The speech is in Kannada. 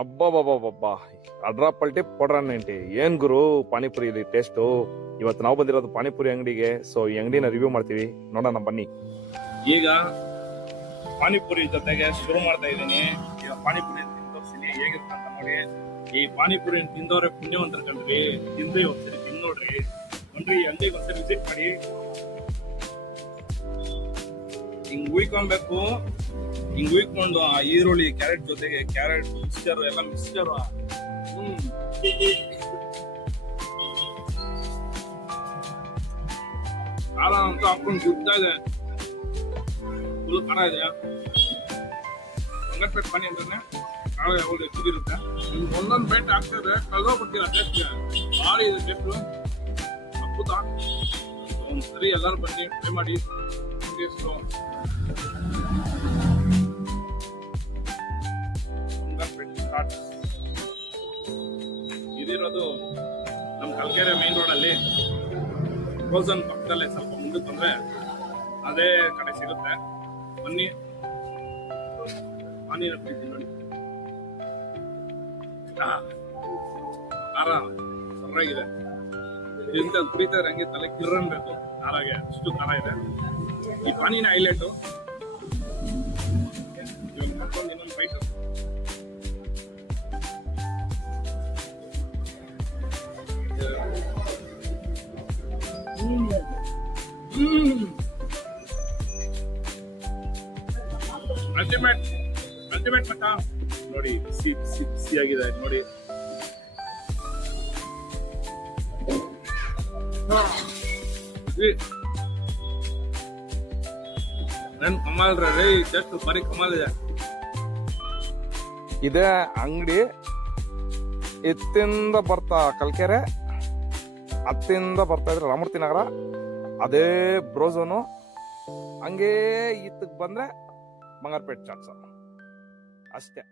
ಅಬ್ಬಬ್ಬಬ್ಬಬ್ಬಾ ಅಡ್ರಾ ಪಲ್ಟಿ ಪೊಡ್ರ ನೆಂಟಿ ಏನ್ ಗುರು ಪಾನಿಪುರಿ ಇಲ್ಲಿ ಟೇಸ್ಟು. ಇವತ್ತು ನಾವು ಬಂದಿರೋದು ಪಾನಿಪುರಿ ಅಂಗಡಿಗೆ. ಸೊ ಈ ಅಂಗಡಿನ ರಿವ್ಯೂ ಮಾಡ್ತೀವಿ, ನೋಡೋಣ ಬನ್ನಿ. ಈಗ ಪಾನಿಪುರಿ ಜೊತೆಗೆ ಶುರು ಮಾಡ್ತಾ ಇದ್ದೀನಿ. ಈಗ ಪಾನಿಪುರಿ ತೋರಿಸ್ತೀನಿ ಹೇಗಿರುತ್ತೆ ಅಂತ ನೋಡಿ. ಈ ಪಾನಿಪುರಿ ತಿಂದವ್ರೆ ಪುಣ್ಯವಂತರ ಕಂಡ್ರಿ. ತಿಂದ್ರಿ ಒಂದ್ಸರಿ ತಿಂದ್ ನೋಡ್ರಿ. ಈ ಅಂಗಡಿಗೆ ಒಂದ್ಸರಿ ವಿಸಿಟ್ ಮಾಡಿ. ಹಿಂಗ್ ಉಯ್ಕೊಬೇಕು. ಹಿಂಗ್ ಉಯ್ಕೊಂಡು ಆ ಈರುಳ್ಳಿ ಕ್ಯಾರೆಟ್ ಜೊತೆಗೆ ಕ್ಯಾರೆಟ್ ಮಿಕ್ಸ್ಚರ್ ಎಲ್ಲ ಮಿಕ್ಸ್ಚರ್ ಖಾರ ಅಂತ ಹಾಕೊಂಡು ಗುಡ್ತಾ ಇದೆ. ಫುಲ್ ಖಾರ ಇದೆ. ಒಂದಕ್ಕೆ ಬನ್ನಿ ಅಂದ್ರೆ ಖಾರ ಯಾವಾಗ ಹೆಚ್ಚಿರುತ್ತೆ. ಒಂದೊಂದು ಬೆಂಟ್ ಆಗ್ತದೆ ಕಳ್ದೋಗ್ಬಿಡ್ತೀರ ಟೇಸ್ಟ್. ಭಾಳ ಇದೆ ಟೇಸ್ಟು, ಅದ್ಭುತ. ಒಂದ್ಸರಿ ಎಲ್ಲರೂ ಬನ್ನಿ ಟ್ರೈ ಮಾಡಿ ಟೇಸ್ಟು. ಇದಿರೋದು ನಮ್ಮ ಕಲ್ಕೆರೆ ಮೇನ್ ರೋಡ್ ಅಲ್ಲಿ ಫ್ರೋಸನ್ ಪಕ್ಕದಲ್ಲೇ ಸ್ವಲ್ಪ ಮುಂದಕ್ಕೆ ಬಂದ್ರೆ ಅದೇ ಕಡೆ ಸಿಗುತ್ತೆ. ಬನ್ನಿ ಪಾನೀರ ಕುಡಿತೀನಿ ನೋಡಿ. ಖಾರ ಸರಿಯಾಗಿದೆ. ಇಂತ ಕುಡಿತಾರೆ ಹಂಗೆ ತಲೆ ಕಿರ್ರನ್ಬೇಕು ಖಾರಾಗೆ, ಅಷ್ಟು ಖಾರ ಇದೆ. ಈ ಪಾನಿನ ಹೈಲೈಟು. ಇನ್ನೊಂದು ಫೈಟು. ಅಲ್ಟಿಮೇಟ್ ಮಟ್ಟ ನೋಡಿ. ಬಿಸಿ ಆಗಿದೆ ನೋಡಿ. ನನ್ ಕಮಾಲ್ ರೀ, ಜಸ್ಟ್ ಬರೀ ಕಮಾಲ್ ಇದೆ. ಇದೇ ಅಂಗಡಿ ಎತ್ತಿಂದ ಬರ್ತಾ ಕಲ್ಕೆರೆ, ಹತ್ತಿಂದ ಬರ್ತಾ ಇದ್ರೆ ರಾಮೂರ್ತಿ ನಗರ, ಅದೇ ಬ್ರೋಝೋನು. ಹಂಗೇ ಇತ್ತಕ್ಕೆ ಬಂದ್ರೆ ಬಂಗಾರಪೇಟೆ ಚಾಟ್ಸ್ ಅಷ್ಟೇ.